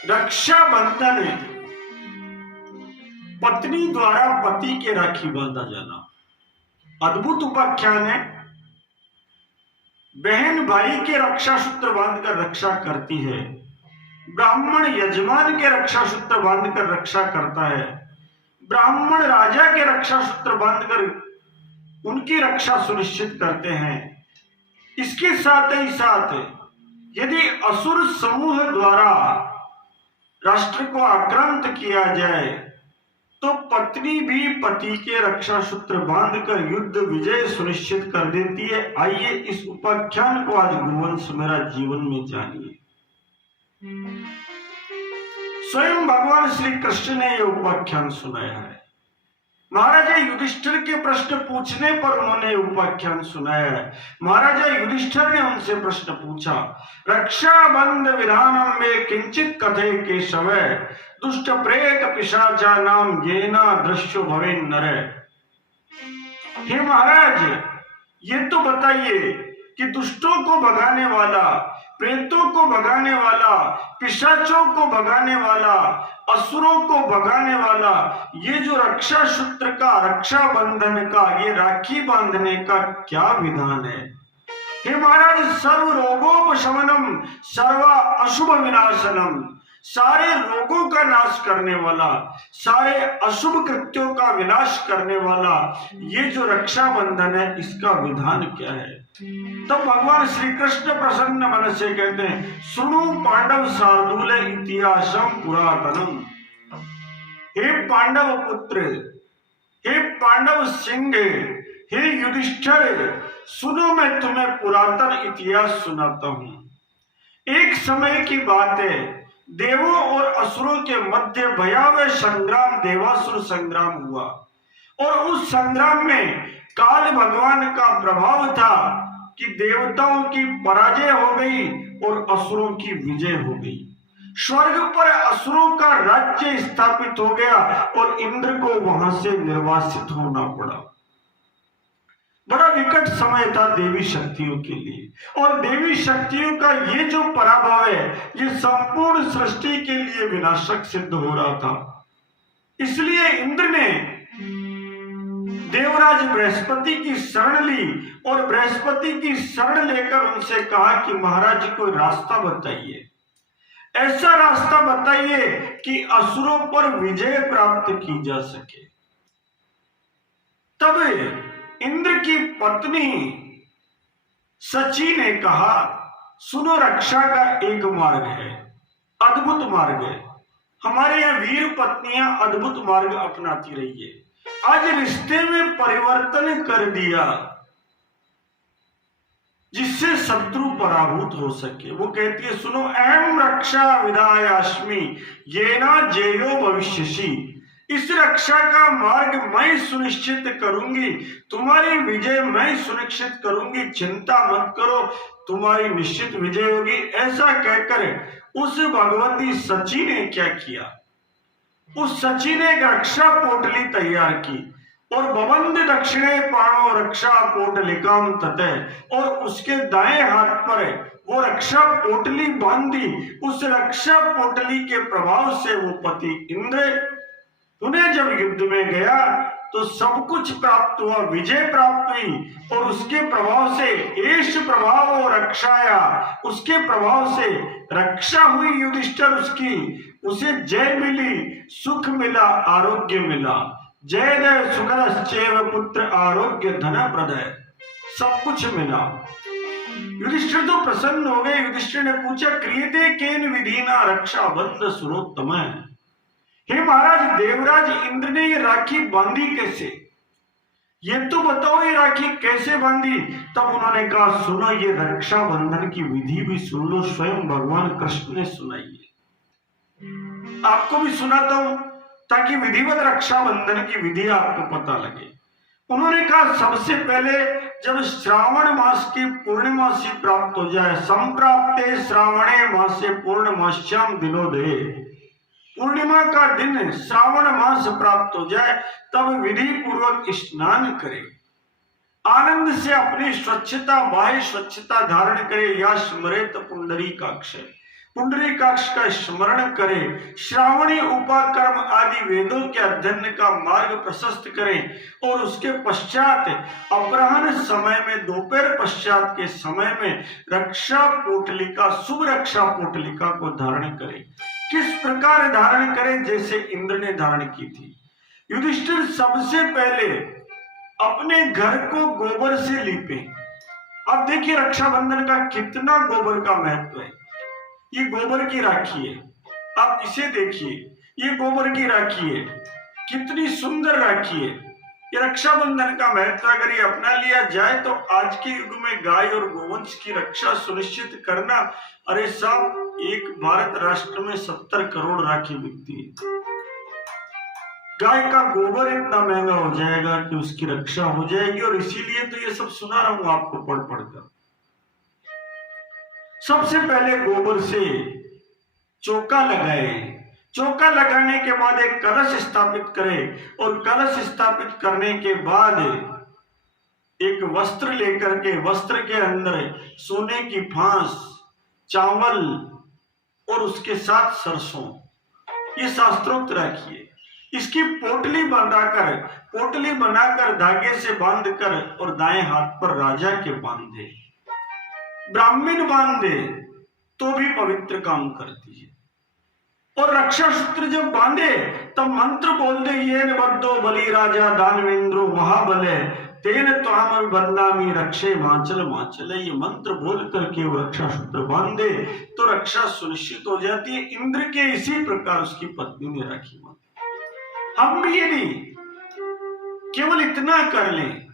रक्षाबंधन पत्नी द्वारा पति के राखी बांधा जाना अद्भुत उपाख्यान है। बहन भाई के रक्षा सूत्र बांधकर रक्षा करती है, ब्राह्मण यजमान के रक्षा सूत्र बांधकर रक्षा करता है, ब्राह्मण राजा के रक्षा सूत्र बांधकर उनकी रक्षा सुनिश्चित करते हैं। इसके साथ ही साथ यदि असुर समूह द्वारा राष्ट्र को आक्रांत किया जाए तो पत्नी भी पति के रक्षा सूत्र बांधकर युद्ध विजय सुनिश्चित कर देती है। आइए इस उपाख्यान को आज गुरुवंश मेरा जीवन में जानिए। स्वयं भगवान श्री कृष्ण ने यह उपाख्यान सुनाया है। महाराजा युधिष्ठिर के प्रश्न पूछने पर उन्होंने उपाख्यान सुनाया है। महाराजा युधिष्ठिर ने उनसे प्रश्न पूछा, रक्षाबंध विधानम में किंचित कथे केशव दुष्ट प्रेत पिशाचा नाम येना दृश्यो भवे नर। हे महाराज, ये तो बताइए कि दुष्टों को भगाने वाला, प्रेतों को भगाने वाला, पिशाचों को भगाने वाला, असुरों को भगाने वाला ये जो रक्षा सूत्र का, रक्षा बंधन का, ये राखी बांधने का क्या विधान है? हे महाराज, सर्व रोगोपशमनम सर्व अशुभ विनाशनम, सारे रोगों का नाश करने वाला, सारे अशुभ कृत्यों का विनाश करने वाला ये जो रक्षा बंधन है, इसका विधान क्या है? तब तो भगवान श्री कृष्ण प्रसन्न मन से कहते हैं, सुनो पांडव शार्दूल इतिहासम पुरातनम। हे पांडव पुत्र, हे पांडव सिंह, हे युधिष्ठिर, सुनो मैं तुम्हें पुरातन इतिहास सुनाता हूं। एक समय की बात है, देवों और असुरों के मध्य भयावह संग्राम, देवासुर संग्राम हुआ और उस संग्राम में काल भगवान का प्रभाव था कि देवताओं की पराजय हो गई और असुरों की विजय हो गई। स्वर्ग पर असुरों का राज्य स्थापित हो गया और इंद्र को वहां से निर्वासित होना पड़ा। बड़ा विकट समय था देवी शक्तियों के लिए और देवी शक्तियों का ये जो पराभव है, ये संपूर्ण सृष्टि के लिए विनाशक सिद्ध हो रहा था। इसलिए इंद्र ने देवराज बृहस्पति की शरण ली और बृहस्पति की शरण लेकर उनसे कहा कि महाराज कोई रास्ता बताइए, ऐसा रास्ता बताइए कि असुरों पर विजय प्राप्त की जा सके। तब इंद्र की पत्नी सची ने कहा, सुनो, रक्षा का एक मार्ग है, अद्भुत मार्ग है। हमारे यहाँ वीर पत्नियां अद्भुत मार्ग अपनाती रही है। आज रिश्ते में परिवर्तन कर दिया जिससे शत्रु पराभूत हो सके। वो कहती है, सुनो, अहम रक्षा विधायास्मि येना जेयो भविष्यसि। इस रक्षा का मार्ग मैं सुनिश्चित करूंगी, तुम्हारी विजय मैं सुनिश्चित करूंगी, चिंता मत करो, तुम्हारी निश्चित विजय होगी। ऐसा कहकर उस भगवती सची ने क्या किया, उस सची ने एक रक्षा पोटली तैयार की और बबंध दक्षिणे पाणो रक्षा पोटलिकाम ततः, और उसके दाएं हाथ पर वो रक्षा पोटली बांधी। उस रक्षा पोटली के प्रभाव से वो पति इंद्र उन्हें जब युद्ध में गया तो सब कुछ प्राप्त हुआ, विजय प्राप्त हुई और उसके प्रभाव से एष प्रभाव और रक्षाया, उसके प्रभाव से रक्षा हुई युधिष्ठिर उसकी, उसे जय मिली, सुख मिला, आरोग्य मिला। जय दय सुखदश्चैव पुत्र आरोग्य धन प्रदय, सब कुछ मिला। युधिष्ठिर तो प्रसन्न हो गए। युधिष्ठिर ने पूछा, क्रियते केन विधिना रक्षा बंध सुरोत्तम। हे महाराज, देवराज इंद्र ने ये राखी बांधी कैसे, ये तो बताओ, ये राखी कैसे बांधी? तब उन्होंने कहा, सुनो, ये रक्षा बंधन की विधि भी सुन लो, स्वयं भगवान कृष्ण ने सुनाई है। आपको भी सुनाता हूं ताकि विधिवत रक्षा बंधन की विधि आपको पता लगे। उन्होंने कहा, सबसे पहले जब श्रावण मास की पूर्णिमासी प्राप्त हो जाए, संप्राप्ते श्रावणे मासे पूर्णमास्याम दिनोदये, पूर्णिमा का दिन श्रावण मास प्राप्त हो जाए, तब विधि पूर्वक स्नान करे, आनंद से अपनी स्वच्छता, बाह्य स्वच्छता धारण करे, या स्मरेत पुंडरीकाक्ष, पुंडरीकाक्ष का स्मरण करें, श्रावणी उपाकर्म आदि वेदों के अध्ययन का मार्ग प्रशस्त करें और उसके पश्चात अपराह्न समय में, दोपहर पश्चात के समय में रक्षा पोटलिका, शुभ रक्षा पोटलिका को धारण करें। किस प्रकार धारण करें? जैसे इंद्र ने धारण की थी। युधिष्ठिर सबसे पहले अपने घर को गोबर से लीपे। अब देखिए रक्षाबंधन का कितना गोबर का महत्व है। ये गोबर की राखी है, आप इसे देखिए, ये गोबर की राखी है, कितनी सुंदर राखी है। ये रक्षाबंधन का महत्व अगर ये अपना लिया जाए तो आज के युग में गाय और गोवंश की रक्षा सुनिश्चित करना, अरे साहब, एक भारत राष्ट्र में 70 करोड़ राखी बिकती है। गाय का गोबर इतना महंगा हो जाएगा कि उसकी रक्षा हो जाएगी, और इसीलिए तो ये सब सुना रहा हूं आपको पढ़ पढ़कर। सबसे पहले गोबर से चौका लगाए, चौका लगाने के बाद एक कलश स्थापित करें, और कलश स्थापित करने के बाद एक वस्त्र लेकर के, वस्त्र के अंदर सोने की फांस, चावल और उसके साथ सरसों, ये शास्त्रोक्त रखिए। इसकी पोटली बनाकर धागे से बांधकर और दाएं हाथ पर राजा के बांधे, ब्राह्मण बांधे तो भी पवित्र काम करती है। और रक्षा सूत्र जब बांधे तब मंत्र बोल दे, ये बद्धो बलि राजा दानवेंद्रो महाबले तेन त्वाम बदनामी रक्षे मांचल मांचल। ये मंत्र बोल करके वो रक्षा सूत्र बांधे तो रक्षा सुनिश्चित हो जाती है। इंद्र के इसी प्रकार उसकी पत्नी ने राखी बांधी। हम भी यदि केवल इतना कर लें,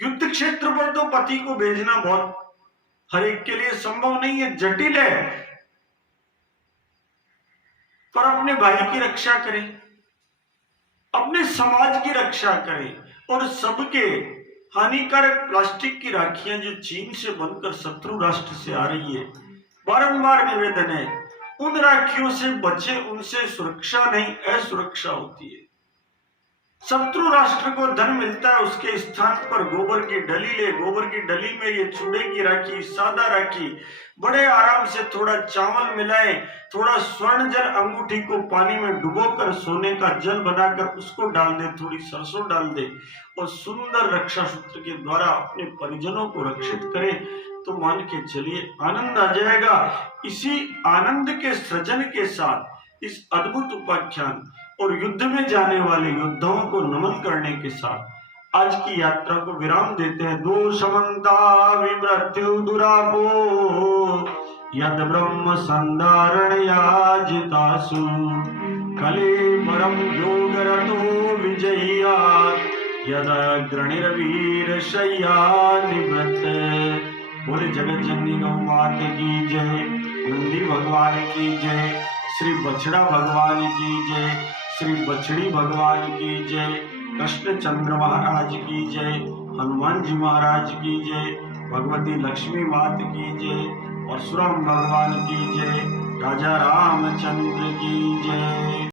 युद्ध क्षेत्र पर तो पति को भेजना बहुत हर एक के लिए संभव नहीं है, जटिल है, पर अपने भाई की रक्षा करें, अपने समाज की रक्षा करें। और सबके हानिकारक प्लास्टिक की राखियां जो चीन से बनकर शत्रु राष्ट्र से आ रही है, बारंबार निवेदन है, उन राखियों से बचे, उनसे सुरक्षा नहीं असुरक्षा होती है। शत्रु राष्ट्र को धन मिलता है, उसके स्थान पर गोबर की डली ले, गोबर की डली में ये चूड़े की राखी, सादा राखी, बड़े आराम से थोड़ा चावल मिलाए, थोड़ा स्वर्ण जल अंगूठी को पानी में डुबोकर सोने का जल बनाकर उसको डाल दे, थोड़ी सरसों डाल दे और सुंदर रक्षा सूत्र के द्वारा अपने परिजनों को रक्षित करें तो मान के चलिए आनंद आ जाएगा। इसी आनंद के सृजन के साथ इस अद्भुत उपाख्यान और युद्ध में जाने वाले योद्धाओं को नमन करने के साथ आज की यात्रा को विराम देते हैं। दोषमंता विमृत्यु दुरापो यद ब्रह्म संधारण याजितासु कले परम योग रतो विजया यद ग्रणिरवीर शय्या निवृत्त। बोले जगत जननी गौ मात की जय, नंदी भगवान की जय, श्री बछड़ा भगवान की जय, श्री बछड़ी भगवान की जय, कृष्ण चंद्र महाराज की जय, हनुमान जी महाराज की जय, भगवती लक्ष्मी मात की जय, परशुराम भगवान की जय, राजा रामचंद्र की जय।